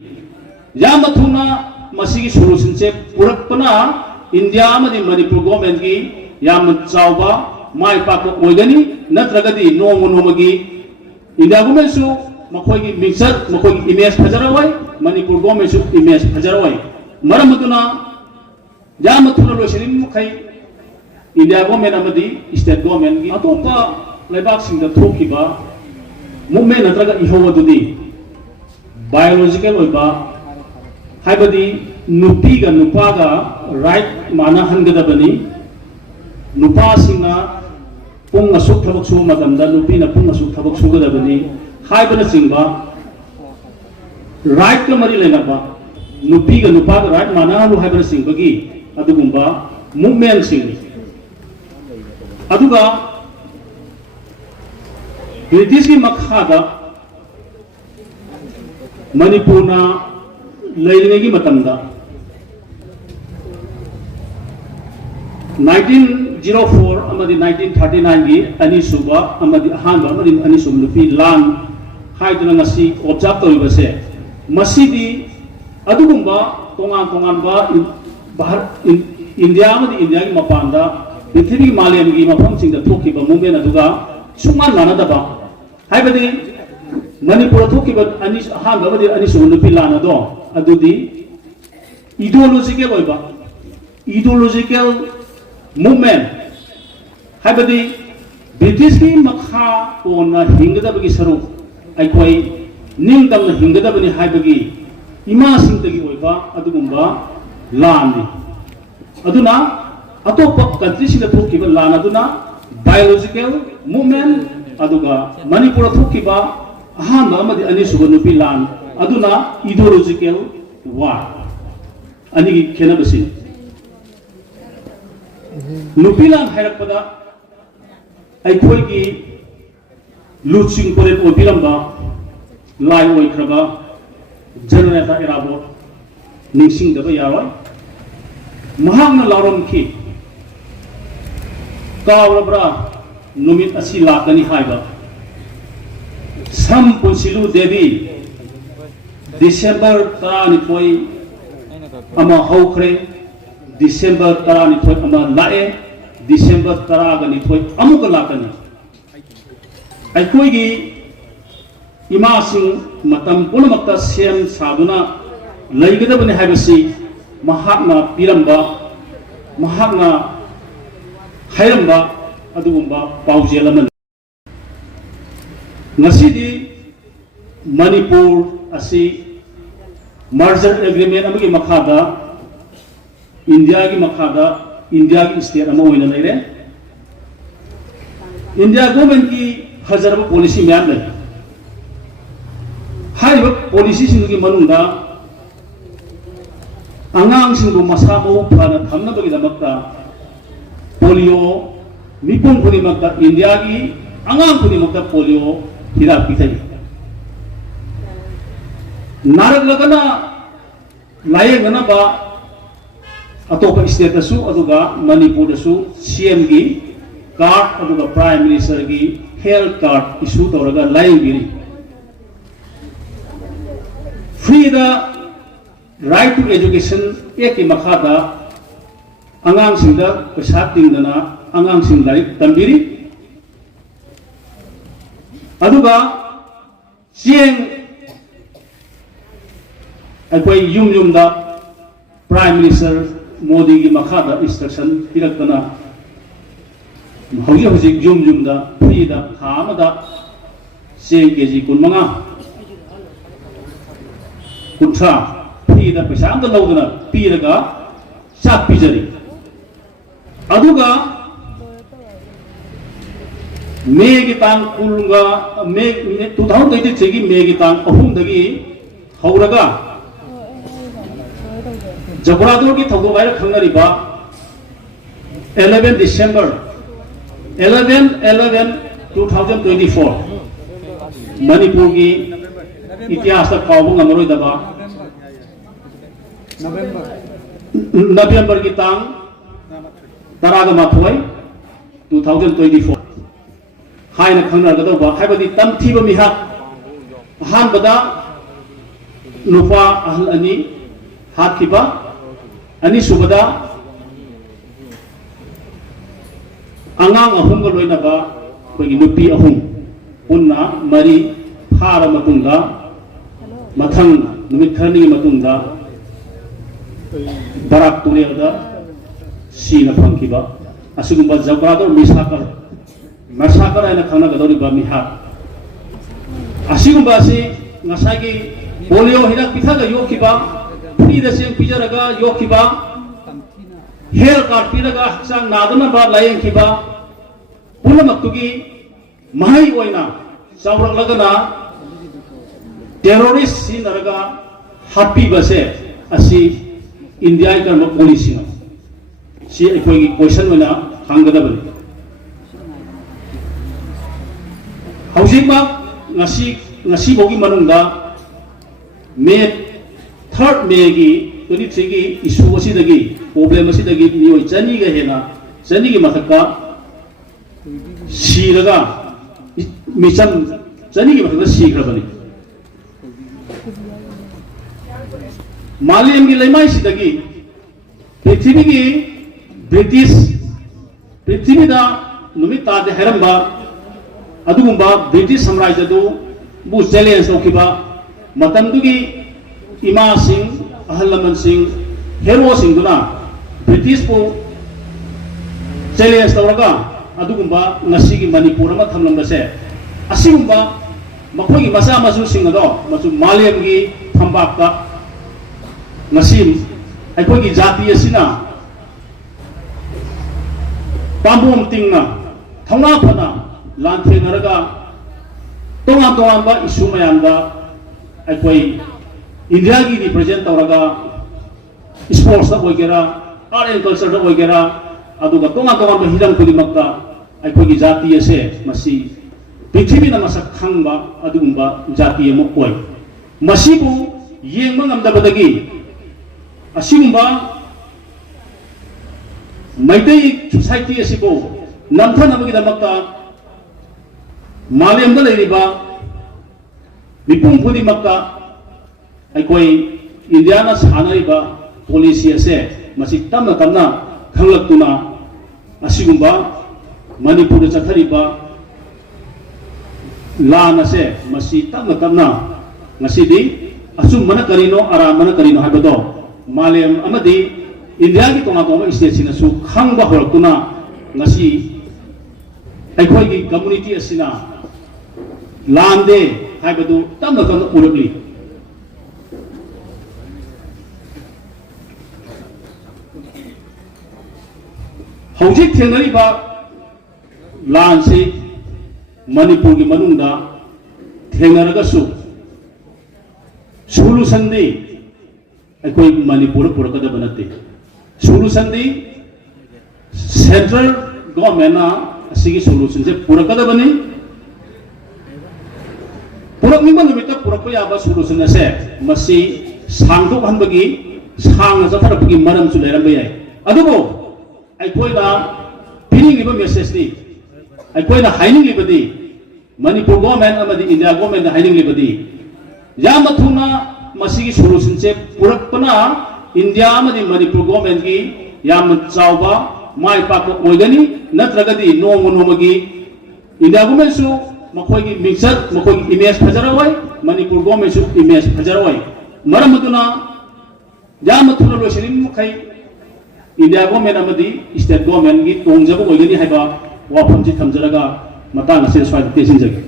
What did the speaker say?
याम थुना मसीगी सोल्यूशन से पुरक्पना इंडिया मदि मणिपुर गवर्नमेंट की याम चावबा माय पाक ओइगनी नत्रगदी नोमगी इंडिया गवर्नमेंट सु मखोगी मिक्सर मखोगी इमेज फजरवय मणिपुर गवर्नमेंट सु इमेज फजरवय मरम मदुना याम थुना लोसनि मखै इंडिया गवर्नमेंट अमदि स्टेट गवर्नमेंट की अतोपा लेबाक सिंग द थोकिबा मूवमेंट नत्रगा इहोवदुदी बायोलॉजिकल ओइबा हाइबदी नुपीगा नुपागा राइट माना हनगदबनी नुपा सिंगा पुंग असुक थबक सु मतमदा नुपीना पुंग असुक थबक सुगदबनी हाइबना सिंगबा राइट का मरी लेनाबा नुपीगा नुपागा राइट माना हलु हाइबना सिंगबगी अदुगुंबा मूवमेंट सिंग अदुगा ब्रिटिश की मखादा मणिपुरना लेरिंगी मतंदा 1904 अमदी 1939 की अनिसुबा अमदी अहानबा अमदी अनिसुब लुपी लान हाइदुना ngasi ऑब्जर्व तोइबसे मसीदी अदुगुंबा तोंगान तोंगानबा इंडिया अमदी इंडिया की मपानदा पृथ्वी मालेम की मफम सिंगदा थोकिबा मूवमेंट अदुगा सुमान मानदबा हाइबदी मणिपुर थोकिबा अनि अहानबा अमदी अनिसुब लुपी लान अदो अदुदी इडियोलॉजिकल मूवमेंट हाइबदी ब्रिटिश की मखा ओना हिंगदबगी सरू अखोई निंगदमना हिंगदबनी हाइबगी इमा सिंगदगी ओइबा अदुगुंबा लानी अदुना अतोप कंट्री सिंग थोकिबा लान अदुना बायोलॉजिकल मूवमेंट अदुगा मणिपुर थोकिबा अहानबा अमदी अनिसुब नुपी लान अदुना इडियोलॉजिकल वार अनिगी खेनबसी नुपीलान हायरकपदा अखोईगी लुचिंग पोलेट ओबिरंबा लाई ओइख्रबा जनरेता इराबो निंसिंगदबा यारोय महांगना लारोमखि कावरब्रा नुमित असि लाकनी हायबा सम पुंसिलु देवी डिसेंबर 12 अमा हौख्रे डिसेंबर 12 अमा लाए डिसेंबर 12 अमुक लाकनी अखोईगी इमासिंग मतम पुनमक्ता सेम सादुना लैगदबनि हायबसी महात्मा पिरंबा महात्मा हायरंबा अदुगुंबा पाउजेलमन ngasiदी मणिपुर असी मर्जर एग्रीमेंट अमगी मखादा इंडिया की मखादा इंडिया की स्टेट अमा होइना लेरे इंडिया गवर्नमेंट की हजरब पॉलिसी म्याम ले हाइब पॉलिसी सिंगि मनुंगा अंगांग सिंगु मसाबो फाना थमनबगी दमक्ता पोलियो मिपुं खुनि मक्ता इंडिया की अंगांग खुनि मक्ता पोलियो हिरा पिथै नारक लगना लायगना बा अतोप स्टेट दसु अदुगा मणिपुर दसु सीएम की कार्ड अदुगा प्राइम मिनिस्टर की हेल्थ कार्ड इशू तौरगा लायगिरी free the right to education act की मखादा अंगांग सिंगदा पैसा तिंगदना अंगांग सिंग लाइक तंबिरी अदुगा चेंग अखोई युम युमदा प्राइम मिनिस्टर मोदी की मखादा इंस्ट्रक्शन पिरक्तना हौजिक हौजिक युम युमदा फ्रीदा था अमदा चेंग केजी 15 कुंथ्रा फ्रीदा पैसा अमदा लौदना पीरगा चाक पिजरी अदुगा मे की तांग कुलगा मे 2023 की मे की तांग अहुमदगी हौरगा जगुरादोर की थौदो बाय खंगरिबा 11 डिसेंबर 11/11/2024 मणिपुर की इतिहास कावबो ngमरोइदबा नवंबर की तांग 12 2024 हायना खंगरगदबा हायबदी तमथीबा मिहा अहानबदा नुपा अहल अनि हाथखिबा अनि सुबदा angang ahum ga loina ba kogi nupi ahum unna mari phara matungda mathang numit kharni matungda barak tuleda sina phangkiba asigumba jagado masakar ana khana ga dori ba miha asigumba si ngasagi polio hidak pithaga yokiba free da sem pijaraga yokiba hel card piraga haksang nadana ba layeng kiba punamaktugi mahai oina sawrak lagana terrorist sinaraga happy base asi india ka policy na si ekoi question oina hangada bani housing ma ngasi bogi manungda May 3rd May gi 23 gi issue asidagi problem asidagi nioi chani ga hena chani gi mathaka siraga mission chani gi mathaka sigrabani Maliam gi lemai sidagi prithvi gi British da numita de heramba adugumba British samrajya do bu challenge okiba matamdugi ima singh ahalaman singh hero singh duna British po challenge tawraga adugumba ngasigi Manipur ma thamlamba se asigumba makhogi masa masu singh ado masu Maliam gi thambakta ngasim aikhogi jati asina pambom tingna thawna phana lanthenaraga tonga ba issue mayamda aikoi India ki represent tawraga sports da oigera art and culture da oigera aduga tonga ba hiram kudimakta aikoi jati ase masi prithvi na masak khangba adugumba jati amo oi masibu yengma ngamdabadagi asigumba Maitai society asibo namthanabagi damakta Maliamda leiriba mipung pudimakta aikoi Indiana sanaiba policy ase masi tamna khanglaktuna asigumba Manipur da chathariba lan ase masi tamna ngasidi asum mana karino ara mana karino habado Maliam amadi India ki tonga state sina su khangba horatuna ngasi aikoi gi community asina lande haibadu tamna uragli hojik thenari ba lan se Manipur gi manungda thenaraga su solution de aikoi Manipur purakada banate solution di central government na asigi solution se purakada bani purak ni man lumita purakpa yaba solution ase masi sangdok hanbagi sang na satharapagi maram su leram bayai adugo aikoi na pining iba message ni aikoi na haining libadi Manipur government amadi India government na haining libadi yamathuna masigi solution se purakpana India amadi Manipur government ki yam chawba mai pa ko oigani natragadi nomagi India government su makhoi gi mixer makhoi gi image phajarawai Manipur government su image phajarawai maramaduna yam thuna losenin mukhai India government amadi state government gi tongjaba oigani haiba wafamji thamjaraga matang ase swai tesin jagi